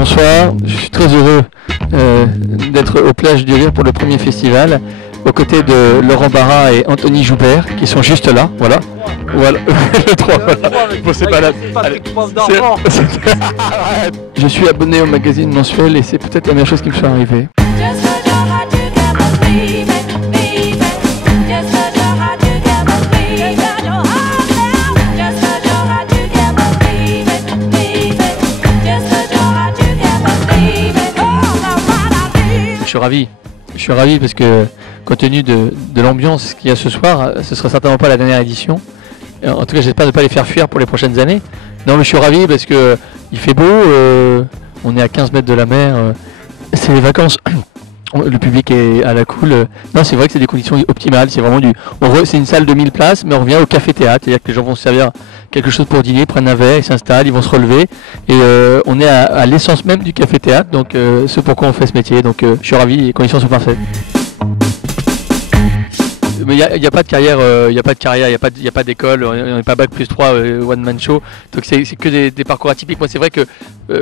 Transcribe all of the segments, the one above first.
Bonsoir, je suis très heureux d'être aux plages du Rire pour le premier festival, aux côtés de Laurent Barra et Anthony Joubert, qui sont juste là, voilà. Voilà, le 3, voilà. Bon, c'est pas là. Je suis abonné au magazine mensuel et c'est peut-être la meilleure chose qui me soit arrivée. Je suis ravi parce que compte tenu de l'ambiance qu'il y a ce soir, ce sera certainement pas la dernière édition. En tout cas, j'espère ne pas les faire fuir pour les prochaines années. Non, mais je suis ravi parce que il fait beau, on est à 15 mètres de la mer, c'est les vacances. Le public est à la cool. Non, c'est vrai que c'est des conditions optimales. C'est vraiment c'est une salle de 1000 places, mais on revient au café-théâtre. C'est-à-dire que les gens vont se servir quelque chose pour dîner, prennent un verre, ils s'installent, ils vont se relever. Et on est à l'essence même du café-théâtre. Donc, c'est pourquoi on fait ce métier. Donc, je suis ravi. Les conditions sont parfaites. Mais il n'y a pas de carrière, il n'y a pas d'école, on n'est pas bac plus 3 one man show, donc c'est que des parcours atypiques. Moi c'est vrai que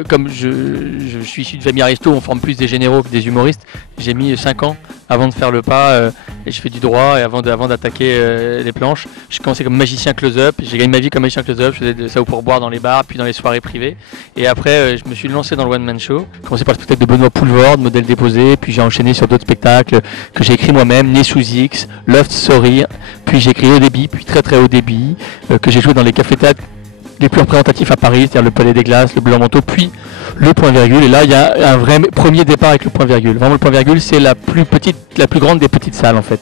comme je suis issu de famille aristo, on forme plus des généraux que des humoristes. J'ai mis 5 ans avant de faire le pas et je fais du droit et avant d'attaquer les planches. Je commençais comme magicien close-up, j'ai gagné ma vie comme magicien close-up, je faisais ça au pourboire dans les bars, puis dans les soirées privées. Et après je me suis lancé dans le one man show. J'ai commencé par le spectacle de Benoît Poulvord, Modèle déposé, puis j'ai enchaîné sur d'autres spectacles que j'ai écrits moi-même, Né sous X, Loft Sourire, puis j'ai écrit haut débit, puis très très haut débit, que j'ai joué dans les cafés-théâtres les plus représentatifs à Paris, c'est-à-dire le Palais des Glaces, le Blanc Manteau, puis le Point Virgule. Et là, il y a un vrai premier départ avec le Point Virgule. Vraiment, le Point Virgule, c'est la plus grande des petites salles en fait.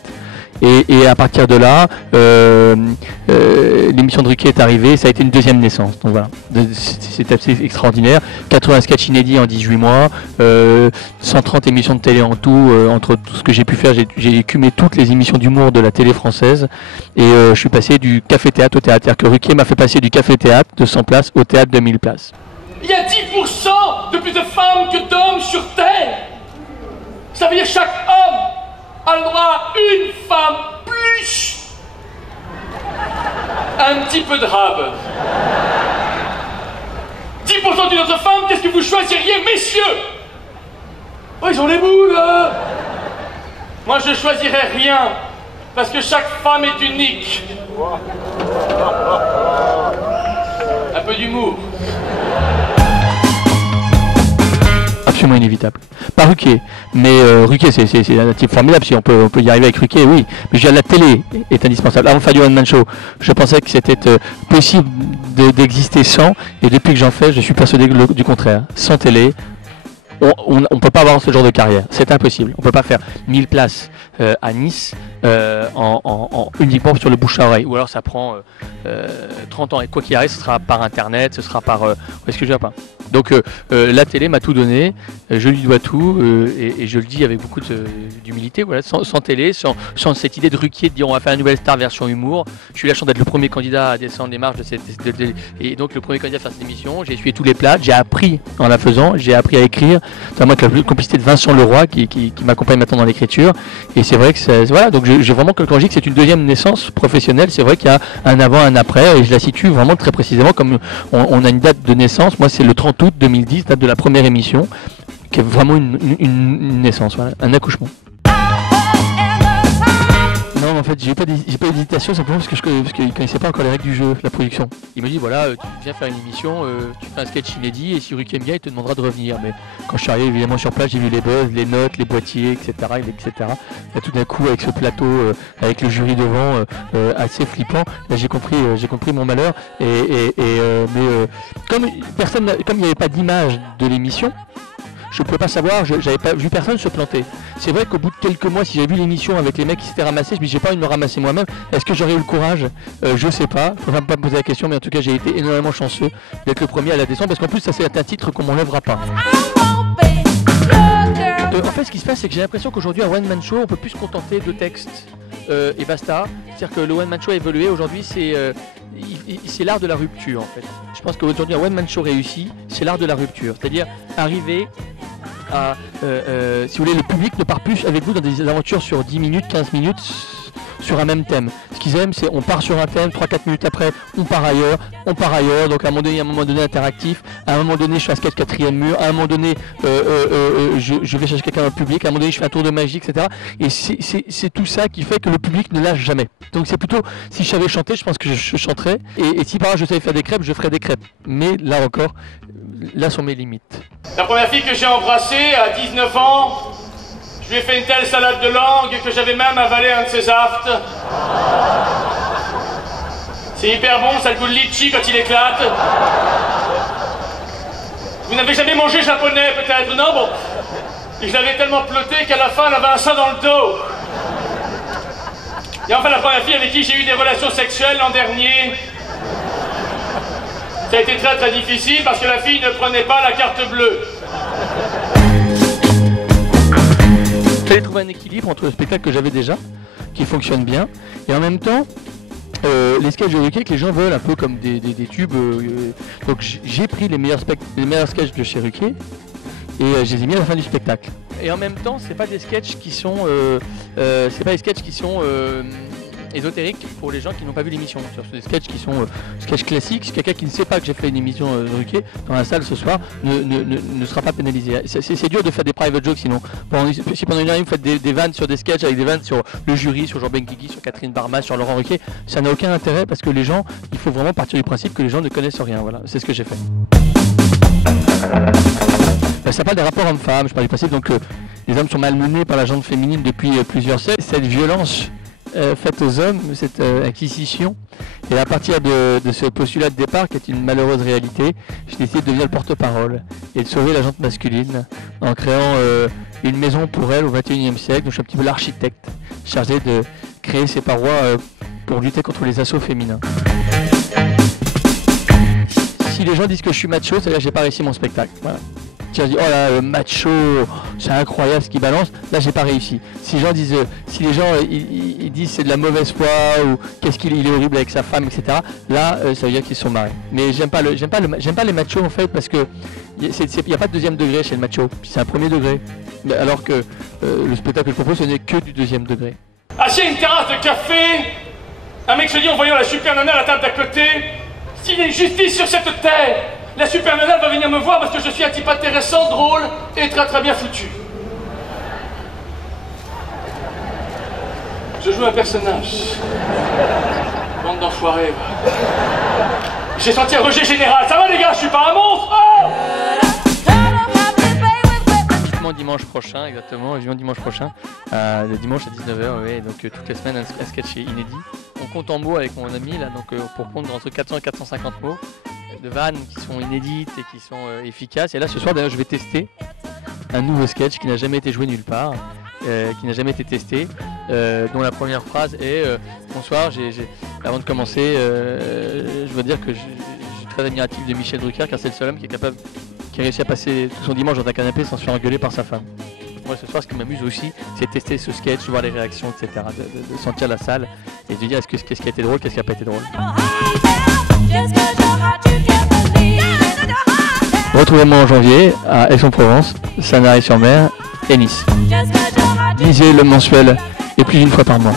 Et à partir de là, l'émission de Ruquier est arrivée, ça a été une deuxième naissance. Donc voilà, c'est assez extraordinaire. 80 sketchs inédits en 18 mois, 130 émissions de télé en tout. Entre tout ce que j'ai pu faire, j'ai écumé toutes les émissions d'humour de la télé française. Et je suis passé du café-théâtre au théâtre. C'est-à-dire que Ruquier m'a fait passer du café-théâtre de 100 places au théâtre de 1000 places. Il y a 10% de plus de femmes que d'hommes sur Terre. Ça veut dire chaque homme a le droit à une femme plus un petit peu de rab. 10% d'une autre femme, qu'est-ce que vous choisiriez, messieurs? Oh, ils ont les boules, là. Moi, je choisirais rien, parce que chaque femme est unique. Un peu d'humour. Absolument inévitable. Pas Ruquier, mais Ruquier c'est un type formidable, si on peut y arriver avec Ruquier, oui. Mais je veux dire, la télé est indispensable. Avant de faire du one man show, je pensais que c'était possible d'exister sans, et depuis que j'en fais, je suis persuadé du contraire. Sans télé, on ne peut pas avoir ce genre de carrière, c'est impossible. On ne peut pas faire 1000 places à Nice uniquement sur le bouche à oreille, ou alors ça prend 30 ans, et quoi qu'il arrive, ce sera par internet, ce sera par... est-ce que je veux pas. Donc la télé m'a tout donné, je lui dois tout, et je le dis avec beaucoup d'humilité, voilà, sans télé, sans cette idée de Ruquier de dire on va faire une nouvelle star version humour. Je suis eu la chance d'être le premier candidat à descendre les marches et donc le premier candidat à faire cette émission. J'ai essuyé tous les plats, j'ai appris en la faisant, j'ai appris à écrire, notamment avec la complicité de Vincent Leroy qui m'accompagne maintenant dans l'écriture. Et c'est vrai que voilà, donc j'ai vraiment, quand je dis que c'est une deuxième naissance professionnelle, c'est vrai qu'il y a un avant, un après, et je la situe vraiment très précisément comme on a une date de naissance. Moi c'est le 30 août 2010, date de la première émission, qui est vraiment une naissance, voilà, un accouchement. Non, en fait, j'ai pas d'hésitation simplement parce qu'il connaissait pas encore les règles du jeu, la production. Il me dit voilà, tu viens faire une émission, tu fais un sketch inédit et si Ruquier aime bien, il te demandera de revenir. Mais quand je suis arrivé évidemment sur place, j'ai vu les buzz, les notes, les boîtiers, etc. Et tout d'un coup, avec ce plateau, avec le jury devant, assez flippant, là, j'ai compris mon malheur. Mais comme il n'y avait pas d'image de l'émission, je ne pouvais pas savoir, j'avais pas vu personne se planter. C'est vrai qu'au bout de quelques mois, si j'avais vu l'émission avec les mecs qui s'étaient ramassés, je me dis j'ai pas envie de me ramasser moi-même. Est-ce que j'aurais eu le courage? Je sais pas, il ne faudra pas me poser la question, mais en tout cas j'ai été énormément chanceux d'être le premier à la descendre parce qu'en plus ça c'est un titre qu'on m'enlèvera pas. En fait ce qui se passe c'est que j'ai l'impression qu'aujourd'hui un one man show on peut plus se contenter de textes et basta. C'est-à-dire que le one man show a évolué, aujourd'hui c'est l'art de la rupture en fait. Je pense qu'aujourd'hui un one man show réussi c'est l'art de la rupture, c'est-à-dire arriver à, si vous voulez, le public ne part plus avec vous dans des aventures sur 10 minutes, 15 minutes, sur un même thème. Ce qu'ils aiment, c'est on part sur un thème, 3-4 minutes après, on part ailleurs, donc à un moment donné interactif, à un moment donné je fais un sketch quatrième mur, à un moment donné je vais chercher quelqu'un dans le public, à un moment donné je fais un tour de magie, etc. Et c'est tout ça qui fait que le public ne lâche jamais. Donc c'est plutôt, si je savais chanter, je pense que je chanterais, et si par exemple je savais faire des crêpes, je ferais des crêpes. Mais là encore, là sont mes limites. La première fille que j'ai embrassée à 19 ans, je lui ai fait une telle salade de langue que j'avais même avalé un de ses aftes. C'est hyper bon, ça a le goût de litchi quand il éclate. Vous n'avez jamais mangé japonais peut-être, non? Bon. Et je l'avais tellement ploté qu'à la fin elle avait un sang dans le dos. Et enfin la première fille avec qui j'ai eu des relations sexuelles l'an dernier, ça a été très très difficile parce que la fille ne prenait pas la carte bleue. Il fallait trouver un équilibre entre le spectacle que j'avais déjà, qui fonctionne bien, et en même temps les sketchs de Ruquier que les gens veulent un peu comme des tubes. Donc j'ai pris les meilleurs sketchs de chez Ruquier et je les ai mis à la fin du spectacle. Et en même temps, c'est pas des sketchs qui sont ésotériques pour les gens qui n'ont pas vu l'émission. C'est des sketchs qui sont sketchs classiques. Si quelqu'un qui ne sait pas que j'ai fait une émission de Ruquier dans la salle ce soir ne sera pas pénalisé. C'est dur de faire des private jokes sinon. Si pendant une heure vous faites des vannes sur des sketchs avec des vannes sur le jury, sur Jean Benguigui, sur Catherine Barma, sur Laurent Ruquier, ça n'a aucun intérêt parce que les gens, il faut vraiment partir du principe que les gens ne connaissent rien. Voilà, c'est ce que j'ai fait. Ça parle des rapports hommes-femmes. Je parle du principe donc les hommes sont malmenés par la gente féminine depuis plusieurs siècles. Cette violence faite aux hommes, cette acquisition. Et à partir de ce postulat de départ, qui est une malheureuse réalité, j'ai décidé de devenir le porte-parole et de sauver la gente masculine en créant une maison pour elle au XXIe siècle. Donc je suis un petit peu l'architecte chargé de créer ces parois pour lutter contre les assauts féminins. Si les gens disent que je suis macho, c'est-à-dire que j'ai pas réussi mon spectacle. Voilà. Si on dit oh là macho, c'est incroyable ce qu'il balance, là j'ai pas réussi. Si les gens disent ils disent c'est de la mauvaise foi ou qu'est-ce qu'il est horrible avec sa femme, etc. Là ça veut dire qu'ils sont marrés. Mais j'aime pas les machos en fait parce que il n'y a pas de deuxième degré chez le macho, c'est un premier degré. Alors que le spectacle que je propose ce n'est que du deuxième degré. Assis à une terrasse de café, un mec se dit en voyant la super nana à la table d'à côté, s'il y a une justice sur cette terre, la super nana va venir me voir parce que je suis un type intéressant, drôle et très très bien foutu. Je joue un personnage. Bande d'enfoirés. J'ai senti un rejet général. Ça va les gars, je suis pas un monstre. Oh dimanche prochain, exactement, dimanche prochain, le dimanche à 19h, oui, donc toutes les semaines un sketch inédit. On compte en mots avec mon ami là, donc pour prendre entre 400 et 450 mots de vannes qui sont inédites et qui sont efficaces. Et là ce soir d'ailleurs je vais tester un nouveau sketch qui n'a jamais été joué nulle part, qui n'a jamais été testé, dont la première phrase est bonsoir, avant de commencer, je dois dire que je suis très admiratif de Michel Drucker car c'est le seul homme qui a réussi à passer tout son dimanche dans un canapé sans se faire engueuler par sa femme. Moi ce soir ce qui m'amuse aussi c'est de tester ce sketch, voir les réactions, etc. De sentir la salle et de dire qu'est-ce qui a été drôle, qu'est-ce qui n'a pas été drôle. Retrouvez-moi en janvier à Aix-en-Provence, Sanary-sur-Mer et Nice. Lisez le mensuel et plus d'une fois par mois.